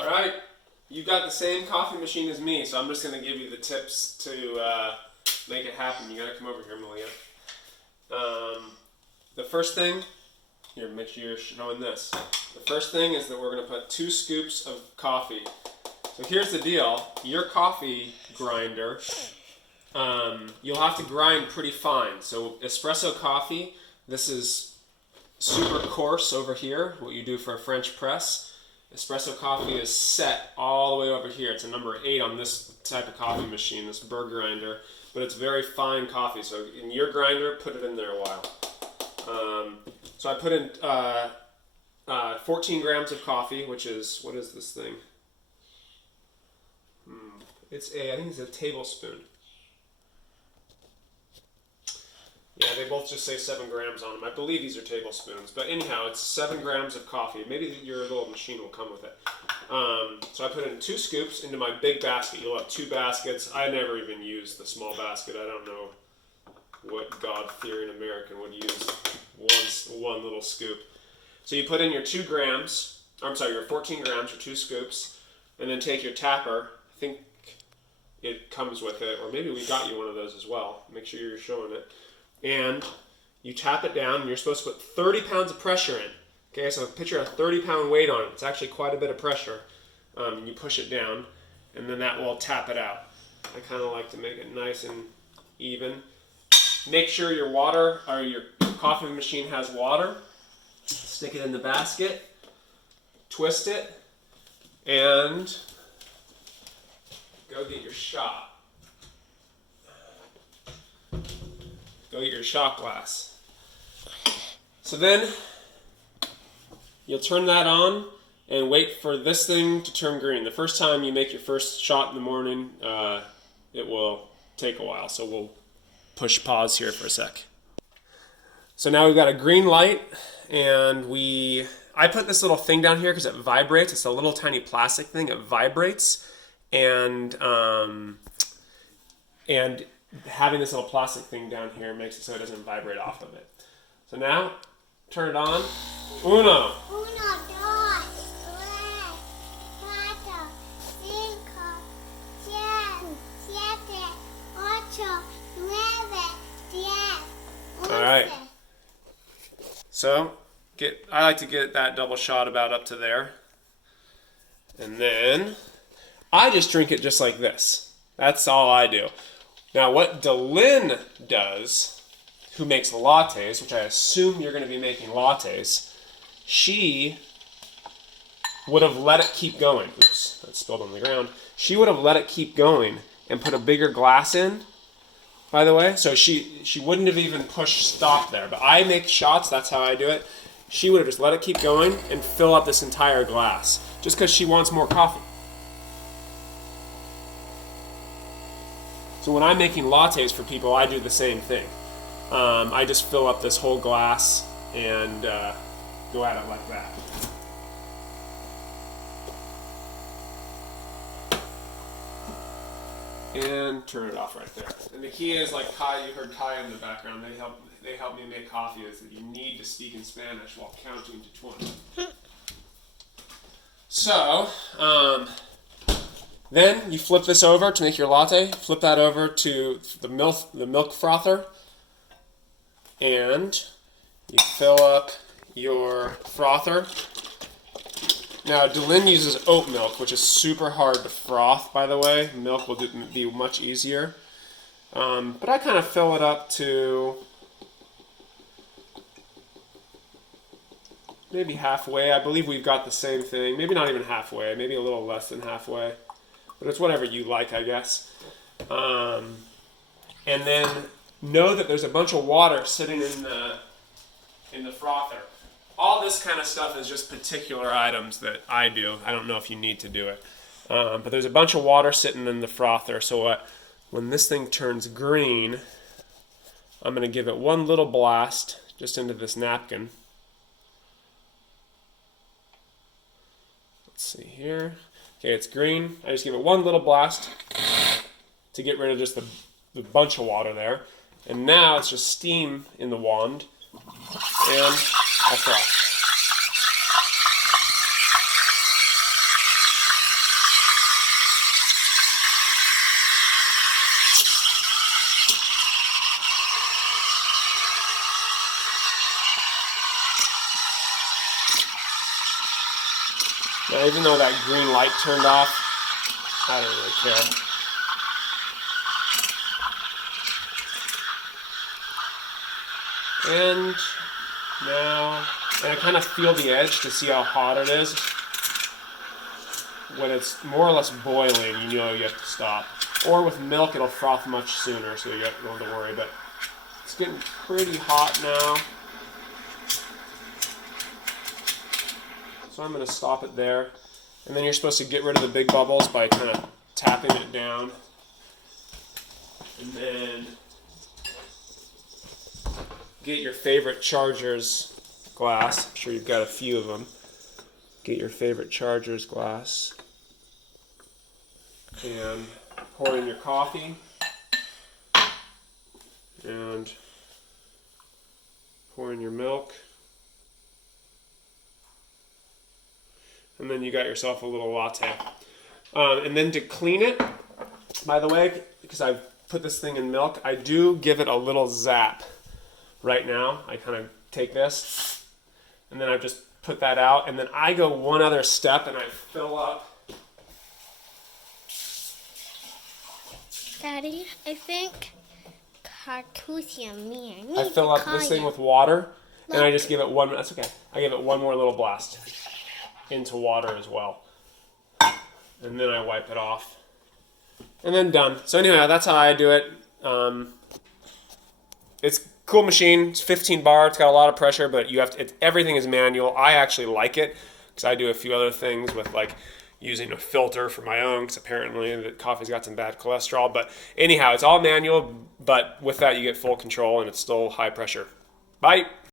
All right, you've got the same coffee machine as me, so I'm just going to give you the tips to make it happen. You got to come over here, Malia. The first thing, here, make sure you're showing this. The first thing is that we're going to put 2 scoops of coffee. So here's the deal. Your coffee grinder, you'll have to grind pretty fine. So espresso coffee, this is super coarse over here, what you do for a French press. Espresso coffee is set all the way over here. It's a number 8 on this type of coffee machine, this burr grinder, but it's very fine coffee. So in your grinder, put it in there a while. So I put in 14 grams of coffee, which is, what is this thing? I think it's a tablespoon. Yeah, they both just say 7 grams on them. I believe these are tablespoons. But anyhow, it's 7 grams of coffee. Maybe your little machine will come with it. So I put in 2 scoops into my big basket. You'll have 2 baskets. I never even use the small basket. I don't know what God-fearing American would use one little scoop. So you put in your 2 grams, your 14 grams or 2 scoops, and then take your tapper. I think it comes with it, or maybe we got you one of those as well. Make sure you're showing it. And you tap it down, and you're supposed to put 30 pounds of pressure in. Okay, so picture a 30-pound weight on it. It's actually quite a bit of pressure. And you push it down, and then that will tap it out. I kind of like to make it nice and even. Make sure your water, or your coffee machine has water. Stick it in the basket, twist it, and go get your shot. Go get your shot glass. So then you'll turn that on and wait for this thing to turn green. The first time you make your first shot in the morning, it will take a while. So we'll push pause here for a sec. So now we've got a green light, and I put this little thing down here because it vibrates. It's a little tiny plastic thing. It vibrates, and having this little plastic thing down here makes it so it doesn't vibrate off of it. So now, turn it on. Uno. All right. So, I like to get that double shot about up to there. And then, I just drink it just like this. That's all I do. Now, what Delin does, who makes lattes, which I assume you're going to be making lattes, she would have let it keep going. Oops, that spilled on the ground. She would have let it keep going and put a bigger glass in, by the way. So she wouldn't have even pushed stop there. But I make shots, that's how I do it. She would have just let it keep going and fill up this entire glass, just because she wants more coffee. So when I'm making lattes for people, I do the same thing. I just fill up this whole glass and go at it like that. And turn it off right there. And the key is, like Kai, you heard Kai in the background, they help me make coffee, is that you need to speak in Spanish while counting to 20. So, then you flip this over to make your latte. Flip that over to the milk frother, and you fill up your frother. Now, Delin uses oat milk, which is super hard to froth, by the way. Milk will be much easier. But I kind of fill it up to maybe halfway. I believe we've got the same thing. Maybe not even halfway. Maybe a little less than halfway. But it's whatever you like, I guess. And then know that there's a bunch of water sitting in the frother. All this kind of stuff is just particular items that I do. I don't know if you need to do it. But there's a bunch of water sitting in the frother. So when this thing turns green, I'm going to give it one little blast just into this napkin. Let's see here. Okay, it's green. I just give it one little blast to get rid of just the bunch of water there. And now it's just steam in the wand. And I'll froth. Now, even though that green light turned off, I don't really care. And now, and I kind of feel the edge to see how hot it is. When it's more or less boiling, you know you have to stop. Or with milk, it'll froth much sooner, so you don't have to worry. But it's getting pretty hot now. So I'm going to stop it there. And then you're supposed to get rid of the big bubbles by kind of tapping it down. And then get your favorite Chargers glass. I'm sure you've got a few of them. Get your favorite Chargers glass. And pour in your coffee. And pour in your milk. And then you got yourself a little latte. And then to clean it, by the way, because I've put this thing in milk, I do give it a little zap right now. I kind of take this, and then I just put that out, and then I go one other step, and I fill up. Daddy, I think Cartusia me. I fill up this thing with water, and I just give it one. That's okay. I give it one more little blast into water as well, and then I wipe it off, and then done. So anyway, that's how I do it. It's a cool machine. It's 15 bar. It's got a lot of pressure, but you have to. Everything is manual. I actually like it because I do a few other things with like using a filter for my own, because apparently the coffee's got some bad cholesterol. But anyhow, it's all manual, but with that you get full control, and it's still high pressure. Bye.